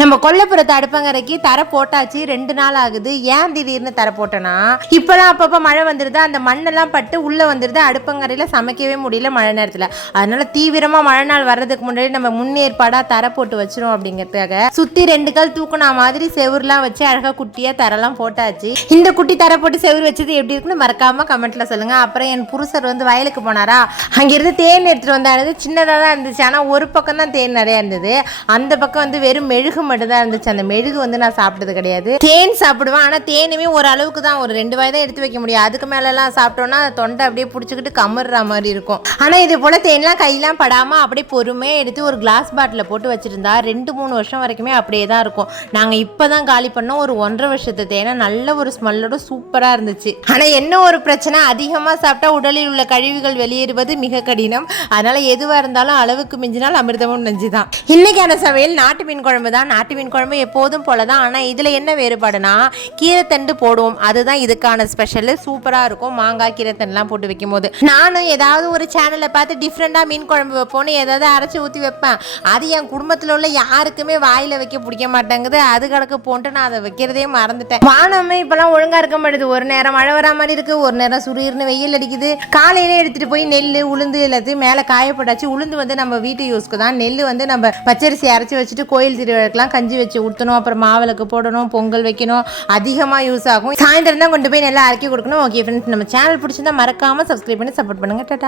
நம்ம கொல்லப்புறத்து அடுப்பங்கரைக்கு தர போட்டாச்சு ரெண்டு நாள் ஆகுது. ஏன் திடீர்னு தர போட்டேன்னா இப்போலாம் அப்பப்போ மழை வந்துடுது அந்த மண்ணெல்லாம் பட்டு உள்ளே வந்துடுது அடுப்பங்கரையில் சமைக்கவே முடியல மழை நேரத்தில். அதனால தீவிரமாக மழை நாள் வர்றதுக்கு முன்னாடி நம்ம முன்னேற்பாடாக தர போட்டு வச்சிரும் அப்படிங்கிறதுக்காக. சுற்றி ரெண்டு கால் தூக்குனா மாதிரி செவுருலாம் வச்சு அழகாக குட்டியாக தரெல்லாம் போட்டாச்சு. இந்த குட்டி தர போட்டு செவுரு வச்சது எப்படி இருக்குன்னு மறக்காம கமெண்ட்ல சொல்லுங்க. அப்புறம் என் புருஷர் வந்து வயலுக்கு போனாரா? அங்கிருந்து தேன் எடுத்துட்டு வந்தாரு. சின்னதாக தான் இருந்துச்சு. ஆனால் ஒரு பக்கம் தான் தேன் நிறையா இருந்தது. அந்த பக்கம் வந்து வெறும் மெழுகு மட்டும் தான் இருந்துச்சு. அந்த மெழுகு வந்து நான் சாப்பிட்டது கிடையாது. தேன் சாப்பிடுவேன். ஆனால் தேனுமே ஒரு அளவுக்கு தான். ஒரு ரெண்டு வாய் தான் எடுத்து வைக்க முடியும். அதுக்கு மேலெல்லாம் சாப்பிட்டோன்னா தொண்டை அப்படியே பிடிச்சிக்கிட்டு கமர்ற மாதிரி இருக்கும். ஆனால் இது போல் தேன்லாம் கையெல்லாம் படாமல் அப்படியே பொறுமையாக எடுத்து ஒரு கிளாஸ் பாட்டிலில் போட்டு வச்சுருந்தா ரெண்டு மூணு வருஷம் வரைக்குமே அப்படியே தான் இருக்கும். நாங்கள் இப்போ தான் காலி பண்ணோம். ஒரு ஒன்றரை வருஷத்து தேனை நல்ல ஒரு ஸ்மெல்லோட சூப்பராக இருந்துச்சு. ஆனால் என்ன ஒரு பிரச்சனை? அதிகமாக சாப்பிட்டா உடலில் உள்ள கழிவுகள் வெளியேறுவது மிக கடினம். அதனால் எதுவாக இருந்தாலும் அளவுக்கு மிஞ்சினால் அமிர்தமும் நஞ்சு தான் இன்னைக்கான சமையல் நாட்டு மீன் குழம்பு தான். நாட்டு மீன் குழம்பு எப்போதும் போல தான் ஆனால் இதில் என்ன வேறுபாடுனா கீரைத்தண்டு போடுவோம். அதுதான் இதுக்கான ஸ்பெஷல் சூப்பராக இருக்கும். மாங்காய் கீரைத்தண்டுலாம் போட்டு வைக்கும் போது நானும் ஏதாவது ஒரு சேனலை பார்த்து டிஃப்ரெண்ட்டாக மீன் குழம்பு வைப்போன்னு ஏதாவது அரைச்சி ஊற்றி வைப்பேன். அது என் குடும்பத்தில் உள்ள யாருக்குமே வாயில் வைக்க பிடிக்க மாட்டேங்குது. அது கிடக்கு போன்ட்டு நான் அதை வைக்கிறதே மறந்துட்டேன். வானமே இப்போலாம் ஒழுங்காக இருக்க மாட்டேது. ஒரு நேரம் மழை வரா மாதிரி இருக்குது ஒரு நேரம் சுரீர்னு வெயில் அடிக்குது. காலையிலே எடுத்துகிட்டு போய் நெல் உளுந்து எல்லாத்தையும் மேலே காயப்பட்டாச்சு. உளுந்து வந்து நம்ம வீட்டு யூஸ்க்கு தான். நெல் வந்து நம்ம பச்சரிசி அரைச்சி வச்சுட்டு கோயில் திருவிழாக்கெல்லாம் கஞ்சி வச்சு ஊற்றணும் அப்புறம் மாவிளக்கு போடணும் பொங்கல் வைக்கணும் அதிகமாக யூஸ் ஆகும். சாயந்தரம் தான் கொண்டு போய் நல்லா அரைக்கி கொடுக்கணும். ஓகே ஃப்ரெண்ட்ஸ் நம்ம சேனல் பிடிச்சிருந்தா மறக்காமல் சப்ஸ்கிரைப் பண்ணி சப்போர்ட் பண்ணுங்க. டாட்டா